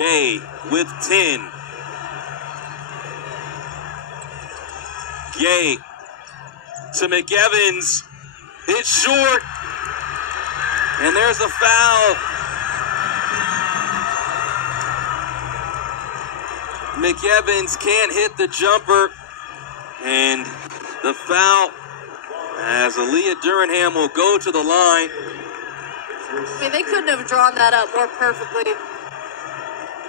Gay with 10. Gay to McEvans. It's short. And there's a foul. McEvans can't hit the jumper. And the foul as Aaliyah Durham will go to the line. I mean, they couldn't have drawn that up more perfectly.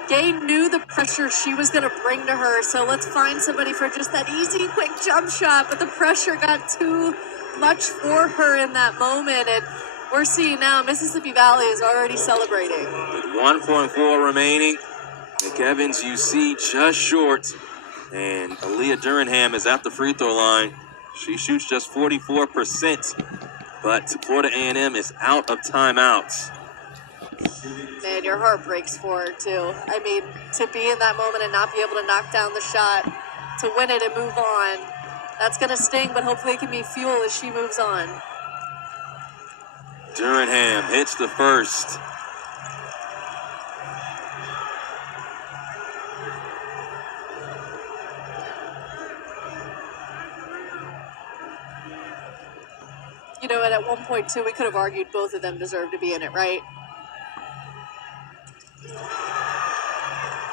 Gay knew the pressure she was going to bring to her, so let's find somebody for just that easy, quick jump shot, but the pressure got too much for her in that moment, and we're seeing now Mississippi Valley is already celebrating. With 1.4 remaining, McEvans, you see, just short, and Aaliyah Durham is at the free throw line. She shoots just 44%, but Florida A&M is out of timeouts. Man, your heart breaks for her, too. I mean, to be in that moment and not be able to knock down the shot, to win it and move on, that's going to sting, but hopefully it can be fuel as she moves on. Durham hits the first. You know, and at one point, too, we could have argued both of them deserve to be in it, right?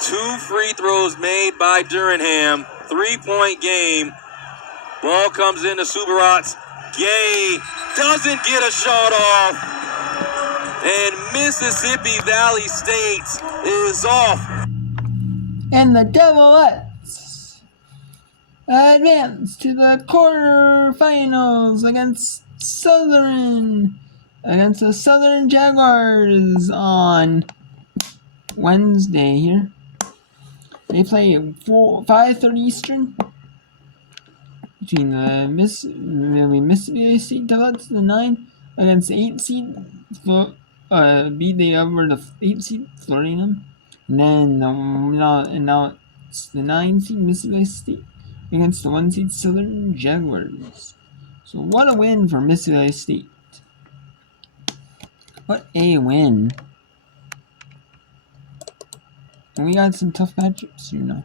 2 free throws made by Durham. 3-point game. Ball comes into Subarots. Gay doesn't get a shot off. And Mississippi Valley State is off. And the Devilettes advance to the quarterfinals against the Southern Jaguars on Wednesday here. They play at 5:30 Eastern between the Mississippi State Devilettes, the 9, against the 8 seed. Beat they over the 8 seed Florida A&M, and then now it's the 9 seed Mississippi State against the 1 seed Southern Jaguars. So what a win for Mississippi State! What a win! And we got some tough matchups here now.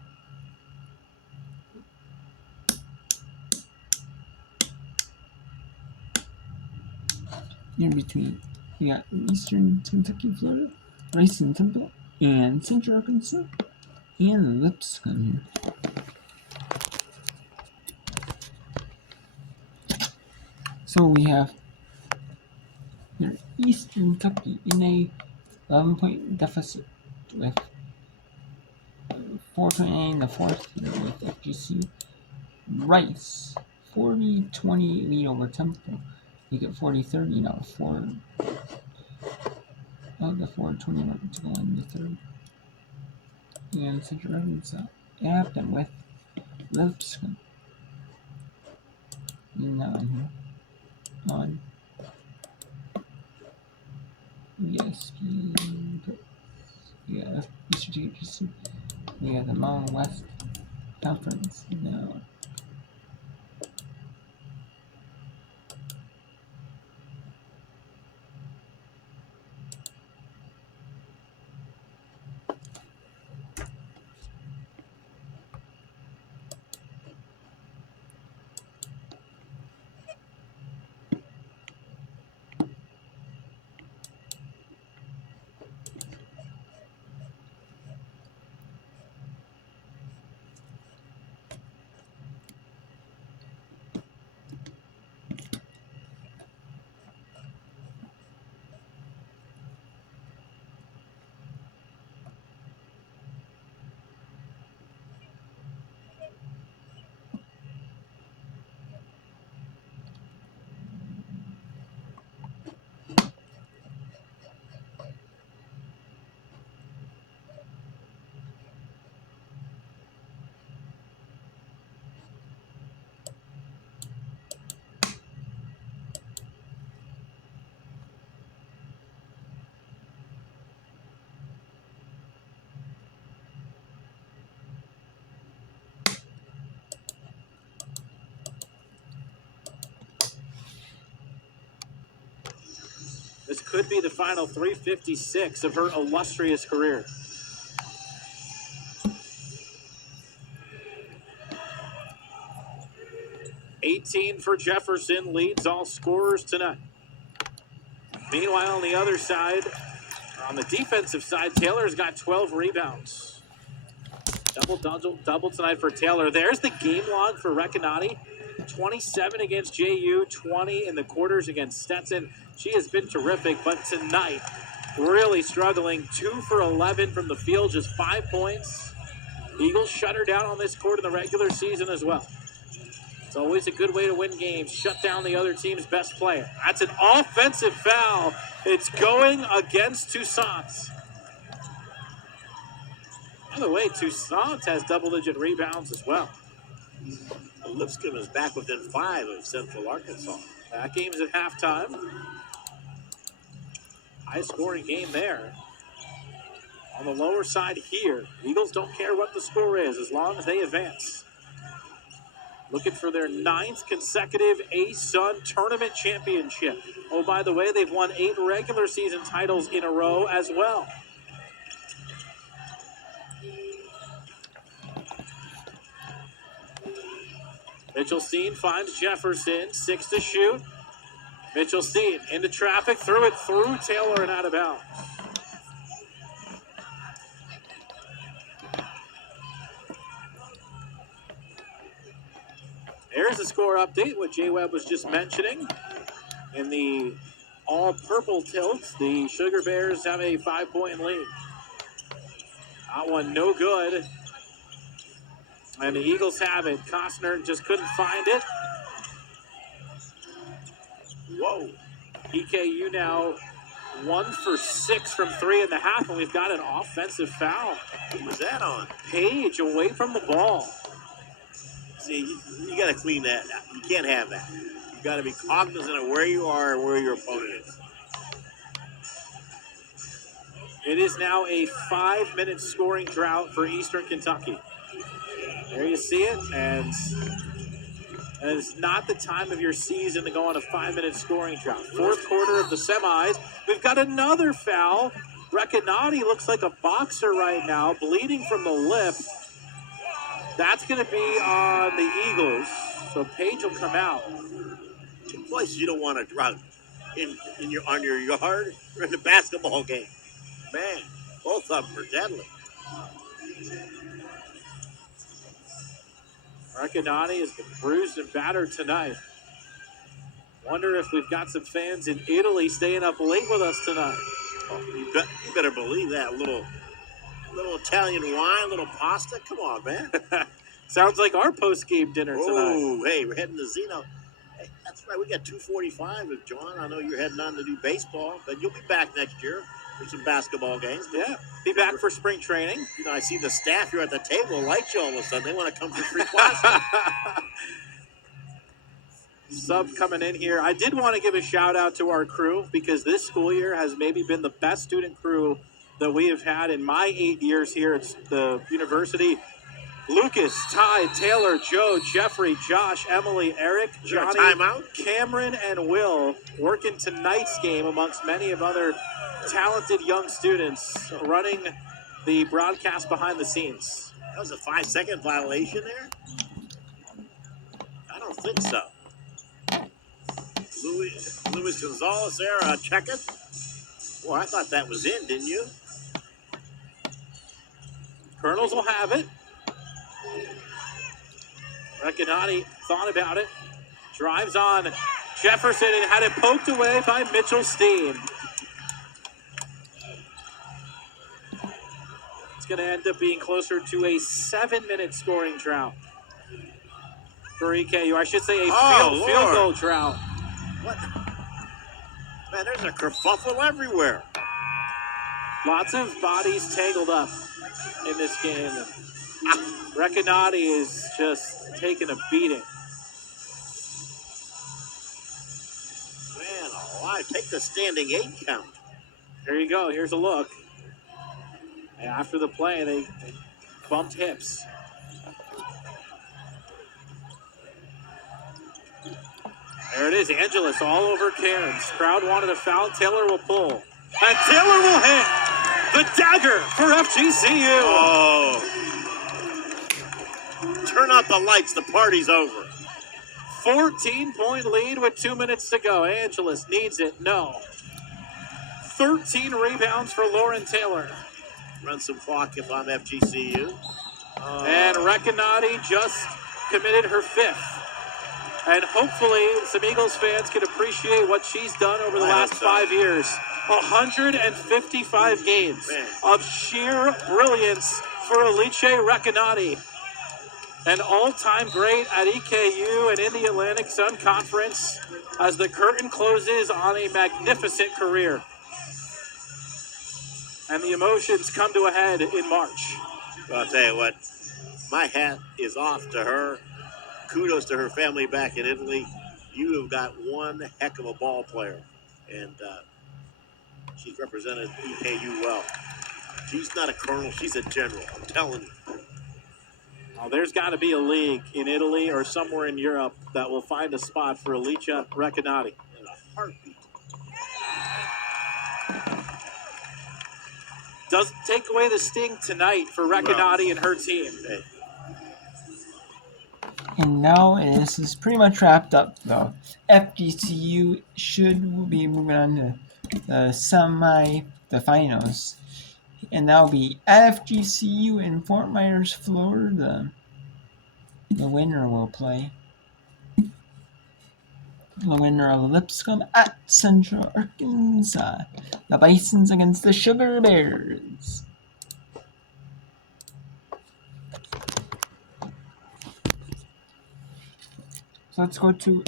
In between, we got Eastern Kentucky, Florida, Rice and Temple, and Central Arkansas, and Lipscomb here. So we have here Eastern Kentucky in a 11-point deficit with 4:29 in the fourth here with FGC. Rice 40-28 lead over Temple. You get 40-30 now. 4:20 mark to go in the third. And Central Arkansas apt and with Lipscomb. Now in here on ESPN. Yeah, Eastern THC. We got the Mountain West Conference now. This could be the final 356 of her illustrious career. 16 for Jefferson, leads all scorers tonight. Meanwhile, on the other side, on the defensive side, Taylor's got 12 rebounds. Double tonight for Taylor. There's the game log for Recanati. 27 against JU, 20 in the quarters against Stetson. She has been terrific, but tonight, really struggling. 2 for 11 from the field, just 5 points. Eagles shut her down on this court in the regular season as well. It's always a good way to win games. Shut down the other team's best player. That's an offensive foul. It's going against Toussaint. By the way, Toussaint has double-digit rebounds as well. Lipscomb is back within 5 of Central Arkansas. That game's at halftime. High-scoring game there. On the lower side here, Eagles don't care what the score is as long as they advance. Looking for their 9th consecutive A-Sun Tournament Championship. Oh, by the way, they've won 8 regular season titles in a row as well. Mitchell-Steen finds Jefferson, 6 to shoot. Mitchell-Steen into traffic, threw it through Taylor and out of bounds. There's the score update, what J-Webb was just mentioning. In the all-purple tilt, the Sugar Bears have a 5-point lead. That one no good. And the Eagles have it. Costner just couldn't find it. Whoa. EKU now 1 for 6 from 3.5, and we've got an offensive foul. Who was that on? Page away from the ball. See, you got to clean that out. You can't have that. You got to be cognizant of where you are and where your opponent is. It is now a 5-minute scoring drought for Eastern Kentucky. There you see it, and it's not the time of your season to go on a 5-minute scoring drought. 4th quarter of the semis. We've got another foul. Recanati looks like a boxer right now, bleeding from the lip. That's going to be on the Eagles, so Page will come out. 2 places you don't want to drought on your yard or in the basketball game. Man, both of them are deadly. Recanati has been bruised and battered tonight. Wonder if we've got some fans in Italy staying up late with us tonight. Oh, you better believe that. Little Italian wine, little pasta. Come on, man. Sounds like our post-game dinner tonight. Oh, hey, we're heading to Zeno. Hey, that's right. We got 2:45 with John. I know you're heading on to do baseball, but you'll be back next year for some basketball games. Yeah, be back for spring training. You know, I see the staff here at the table like you all of a sudden. They want to come for free classes. Sub coming in here. I did want to give a shout out to our crew because this school year has maybe been the best student crew that we have had in my 8 years here at the university. Lucas, Ty, Taylor, Joe, Jeffrey, Josh, Emily, Eric, Johnny, Cameron, and Will working tonight's game amongst many of other talented young students running the broadcast behind the scenes. That was a 5-second violation there? I don't think so. Luis Gonzalez there, check it. Well, I thought that was in, didn't you? Colonels will have it. Recanati thought about it. Drives on Jefferson and had it poked away by Mitchell-Steen. It's going to end up being closer to a 7-minute scoring drought for EKU. I should say a field goal drought. What? Man, there's a kerfuffle everywhere. Lots of bodies tangled up in this game. Recanati is just taking a beating. Man, alive. Take the standing 8 count. There you go. Here's a look. And after the play, they bumped hips. There it is. Angeles all over Cairns. Crowd wanted a foul. Taylor will pull. And Taylor will hit the dagger for FGCU. Oh. Turn out the lights. The party's over. 14-point lead with 2 minutes to go. Angeles needs it. No. 13 rebounds for Lauren Taylor. Run some clock if I'm FGCU. And Recanati just committed her 5th. And hopefully some Eagles fans can appreciate what she's done over the last 5 years. 155 games of sheer brilliance for Alice Recanati. An all-time great at EKU and in the Atlantic Sun Conference as the curtain closes on a magnificent career. And the emotions come to a head in March. Well, I'll tell you what, my hat is off to her. Kudos to her family back in Italy. You have got one heck of a ball player. And she's represented EKU well. She's not a colonel, she's a general, I'm telling you. Well, there's got to be a league in Italy or somewhere in Europe that will find a spot for Alicia Recanati. In a heartbeat. Doesn't take away the sting tonight for Recanati and her team. Hey. And now this is pretty much wrapped up though. FGCU should be moving on to the finals. And that'll be at FGCU in Fort Myers, Florida. The winner will play. The winner of Lipscomb at Central Arkansas. The Bisons against the Sugar Bears. So let's go to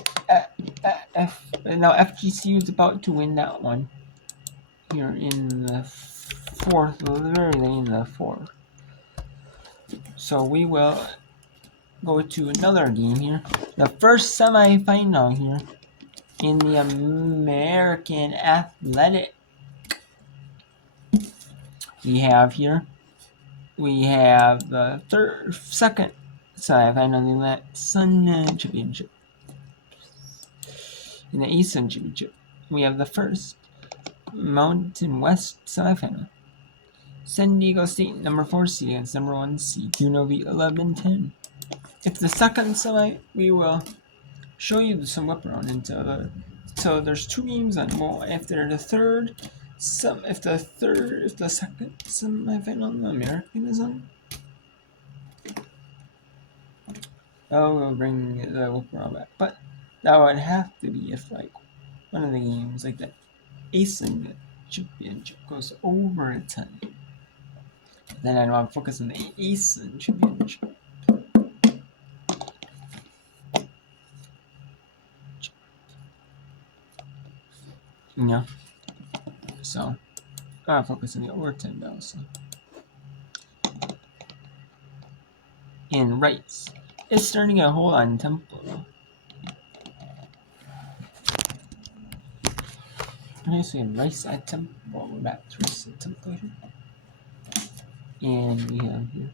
now FGCU is about to win that one. Here in the fourth, very late in the fourth. So we will go to another game here. The first semifinal here in the American Athletic. We have the second semifinal in that Sun Championship. In the Eastern Championship, we have the first Mountain West semifinal. San Diego State, number 4 seed against number 1 seed, Juno beat 11-10. If the second semi, we will show you some whip around into so there's 2 games on. Well, after the third, if the second semifinal the American is on, we'll bring the whip around back. But that would have to be if like one of the games, like the ASIN Championship, goes over time. Then I want to focus on the ASIN Championship. Yeah. So I want to focus on the overtime though. So in Rice, it's starting a hold on tempo. Okay, so in Rice at tempo, we're back to Rice at tempo here. And we have here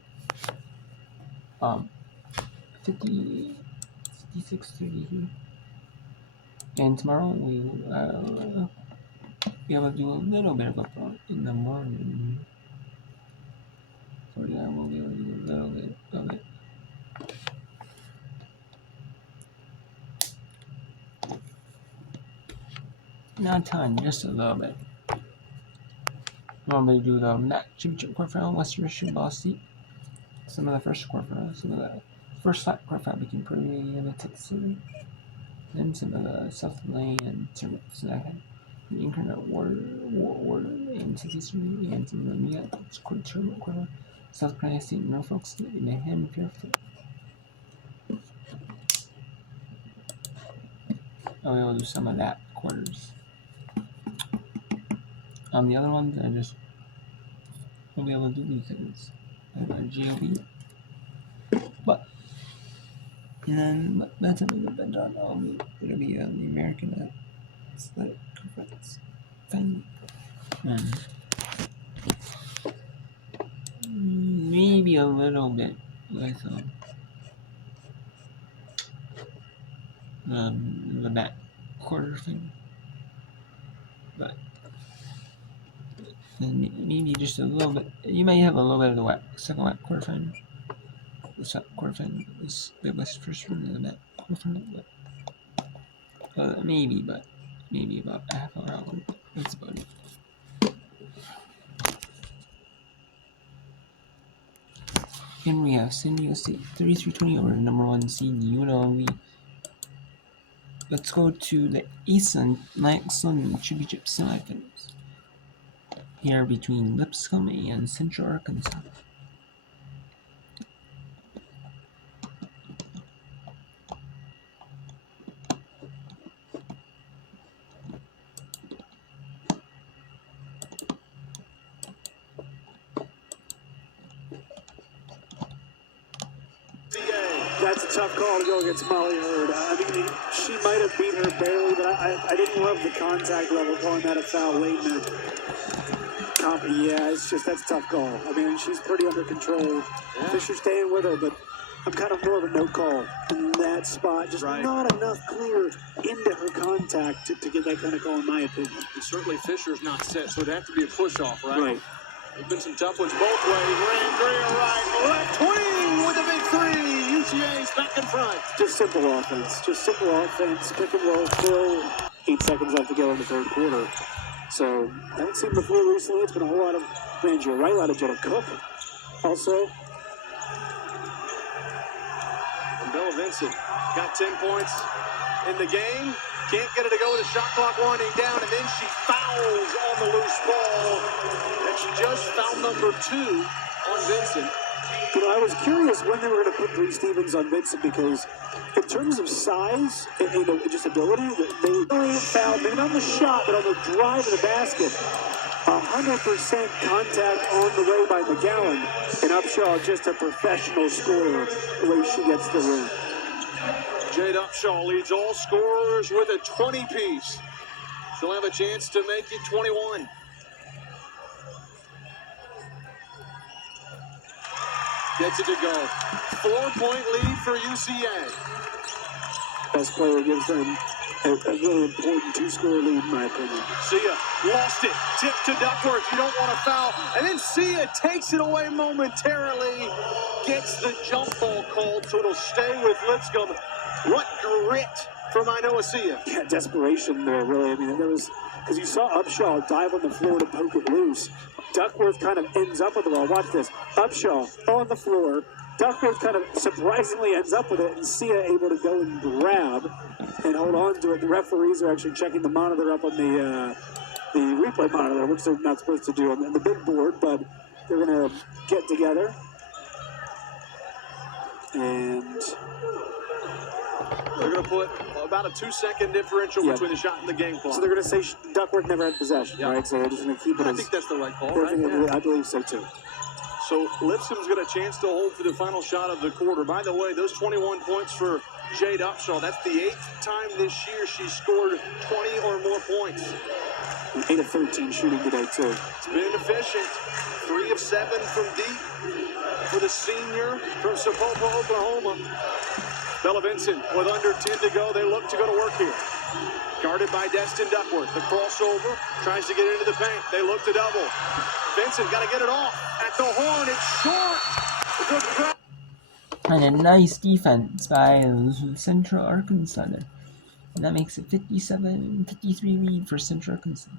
56:30 here. And tomorrow we will be able to do a little bit of a pro in the morning. So yeah, we'll be able to do a little bit of it. Not a ton, just a little bit. We'll do the MAC Championship quarterfinal, Western Michigan, Ball State. Some of the first quarterfinals, some of the first flat quarterfinal between Prairie and Texas City. Then some of the South Lane and some of the Incarnate Water and City and some of the Mia quarter, South Carolina State and Norfolk State and the Hampshire. Oh, we'll do some of that quarters. The other ones I just won't be able to do because I have a GOB. But and then that's a little bit done. It'll be the American Athletic Conference thing. Maybe a little bit with the back quarter thing, but then maybe just a little bit. You may have a little bit of the second whack quarterfinal. The second quarterfinal is the West first one and the back quarterfinal. But Maybe about a half hour. That's about it. Then we have San Diego State 33-20 over number 1 seed UNLV. Let's go to the ASUN Championship semifinals. Here between Lipscomb and Central Arkansas. That's a tough call to go against Molly Hurd. I mean, she might have beat her barely, but I didn't love the contact level calling that a foul late in the comp. Yeah, it's just, that's a tough call. I mean, she's pretty under control. Yeah. Fisher's staying with her, but I'm kind of more of a no call in that spot. Just not enough clear into her contact to get that kind of call, in my opinion. And certainly Fisher's not set, so it'd have to be a push-off, right? Right. There's been some tough ones both ways. Randrea right, left wing with a big three. UGA's back in front. Just simple offense. Pick and roll, fill. 8 seconds left to go in the third quarter. So, haven't seen before recently. It's been a whole lot of Randrea Wright, a lot of Jenna Cook. Also, And Bella Vincent got 10 points in the game. Can't get it to go with the shot clock winding down, and then she fouls on the loose ball. That's just foul number 2 on Vincent. you know, I was curious when they were going to put Bree Stevens on Vincent, because in terms of size and just ability, they really fouled, maybe not on the shot, but on the drive to the basket. 100% contact on the way by McGowan, and Upshaw just a professional scorer the way she gets the rim. Jade Upshaw leads all scorers with a 20-piece. She'll have a chance to make it 21. Gets it to go. 4-point lead for UCA. Best player gives them a really important 2-score lead, in my opinion. Sia lost it. Tip to Duckworth. You don't want to foul. And then Sia takes it away momentarily. Gets the jump ball called, so it'll stay with Lipscomb. What grit from Inoa Sia. Yeah, desperation there, really. I mean, there was, because you saw Upshaw dive on the floor to poke it loose. Duckworth kind of ends up with the ball. Watch this. Upshaw on the floor. Duckworth kind of surprisingly ends up with it, and Sia able to go and grab and hold on to it. The referees are actually checking the monitor up on the replay monitor, which they're not supposed to do on the big board, but they're going to get together. And They're going to put about a 2-second differential between the shot and the game clock. so they're going to say Duckworth never had possession, right? So they're just going to keep it I as... think that's the right call, right? I believe so, too. So Lipscomb's got a chance to hold for the final shot of the quarter. By the way, those 21 points for Jade Upshaw, that's the 8th time this year she scored 20 or more points. 8 of 13 shooting today, too. It's been efficient. 3 of 7 from deep for the senior from Sopopo, Oklahoma. Bella Vincent with under 10 to go. They look to go to work here. Guarded by Destin Duckworth. The crossover. Tries to get into the paint. They look to double. Vincent got to get it off. At the horn. It's short. And a nice defense by Central Arkansas there. And that makes it 57-53 lead for Central Arkansas.